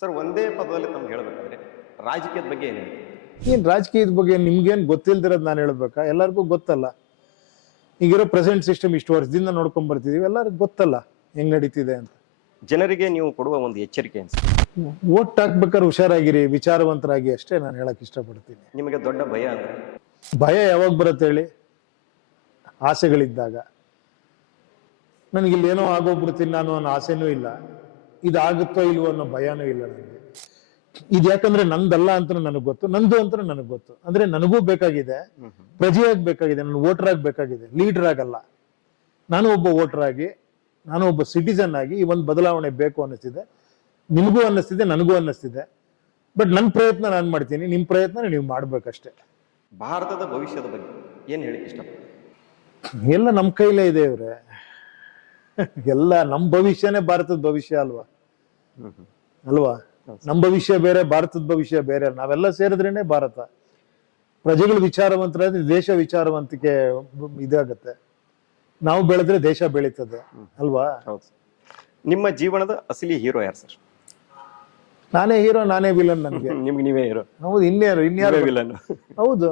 Sir ಒಂದೇ ಪದದಲ್ಲಿ ತಮ್ಗೆ ಹೇಳ್ಬೇಕಾದ್ರೆ ರಾಜಕೀಯದ ಬಗ್ಗೆ ಏನು ಹೇಳ್ತೀವಿ? ಏನ್ ರಾಜಕೀಯದ ಬಗ್ಗೆ ನಿಮ್ಗೇನ್ ಗೊತ್ತಿಲ್ದಿರೋದು ನಾನು ಹೇಳ್ಬೇಕಾ? ಎಲ್ಲರಿಗೂ ಗೊತ್ತಲ್ಲ. ಈಗಿರೋ ಪ್ರೆಸೆಂಟ್ ಸಿಸ್ಟಮ್ ಇಷ್ಟು ವರ್ಷದಿಂದ ನೋಡ್ಕೊಂಡ್ ಬರ್ತಿದೀವಿ, ಎಲ್ಲರಿಗೂ ಗೊತ್ತಲ್ಲ ಹೆಂಗ್ ನಡೀತಿದೆ ಅಂತ. ಜನರಿಗೆ ನೀವು ಕೊಡುವ ಒಂದು ಎಚ್ಚರಿಕೆ ಏನು ಸರ್? ಓಟ್ ಹಾಕ್ಬೇಕಾದ್ರೆ ಹುಷಾರಾಗಿರಿ, ವಿಚಾರವಂತರಾಗಿ, ಅಷ್ಟೇ ನಾನು ಹೇಳಕ್ ಇಷ್ಟಪಡ್ತೀನಿ. ನಿಮಗೆ ದೊಡ್ಡ ಭಯ ಅಂದ್ರೆ ಭಯ ಯಾವಾಗ ಬರುತ್ತೆ ಹೇಳಿ? ಆಸೆಗಳಿದ್ದಾಗ. ನನಗಿಲ್ಲಿ ಏನೋ ಆಗೋಗ್ಬಿಡ್ತೀನಿ ನಾನು ಅನ್ನೋ ಆಸೆನೂ ಇಲ್ಲ, ಇದಾಗುತ್ತೋ ಇಲ್ವೋ ಅನ್ನೋ ಭಯನೂ ಇಲ್ಲ ನನಗೆ. ಇದು ಯಾಕಂದ್ರೆ ನಂದಲ್ಲ ಅಂತ ನನಗೆ ಗೊತ್ತು, ನಂದು ಅಂತ ನನಗೆ ಗೊತ್ತು. ಅಂದ್ರೆ ನನಗೂ ಬೇಕಾಗಿದೆ, ಪ್ರಜೆಯಾಗಿ ಬೇಕಾಗಿದೆ, ನಾನು ವೋಟರ್ ಆಗ್ಬೇಕಾಗಿದೆ, ಲೀಡರ್ ಆಗಲ್ಲ. ನಾನು ಒಬ್ಬ ವೋಟರ್ ಆಗಿ, ನಾನು ಒಬ್ಬ ಸಿಟಿಸನ್ ಆಗಿ ಈ ಒಂದು ಬದಲಾವಣೆ ಬೇಕು ಅನ್ನಿಸ್ತಿದೆ. ನಿಮಗೂ ಅನ್ನಿಸ್ತಿದೆ, ನನಗೂ ಅನ್ನಿಸ್ತಿದೆ. ಬಟ್ ನನ್ನ ಪ್ರಯತ್ನ ನಾನು ಮಾಡ್ತೀನಿ, ನಿಮ್ಮ ಪ್ರಯತ್ನ ನೀವು ಮಾಡ್ಬೇಕಷ್ಟೇ. ಭಾರತದ ಭವಿಷ್ಯದ ಬಗ್ಗೆ ಏನು ಹೇಳಿಕ್ಕೆ ಇಷ್ಟಪಡ್ತೀವಿ? ಎಲ್ಲ ನಮ್ಮ ಕೈಲೇ ಇದೆ ಇವ್ರೆ. ಎಲ್ಲ ನಮ್ಮ ಭವಿಷ್ಯನೇ ಭಾರತದ ಭವಿಷ್ಯ ಅಲ್ವಾ? ಅಲ್ವಾ? ನಮ್ಮ ಭವಿಷ್ಯ ಬೇರೆ, ಭಾರತದ ಭವಿಷ್ಯ ಬೇರೆ. ನಾವೆಲ್ಲ ಸೇರಿದ್ರೇನೆ ಭಾರತ. ಪ್ರಜೆಗಳು ವಿಚಾರವಂತರಾದ್ರೆ ದೇಶ ವಿಚಾರವಂತಿಕೆ ಇದಾಗತ್ತೆ. ನಾವು ಬೆಳೆದ್ರೆ ದೇಶ ಬೆಳೀತದೆ ಅಲ್ವಾ? ಹೌದು. ನಿಮ್ಮ ಜೀವನದ ಅಸಲಿ ಹೀರೋ ಯಾರು ಸರ್? ನಾನೇ ಹೀರೋ, ನಾನೇ ವಿಲನ್. ನನ್ಗೆ ನಿಮ್ಗೆ ನೀವೇ ಹೀರೋ? ಹೌದು, ಇನ್ಯಾರು ವಿಲನ್? ಹೌದು.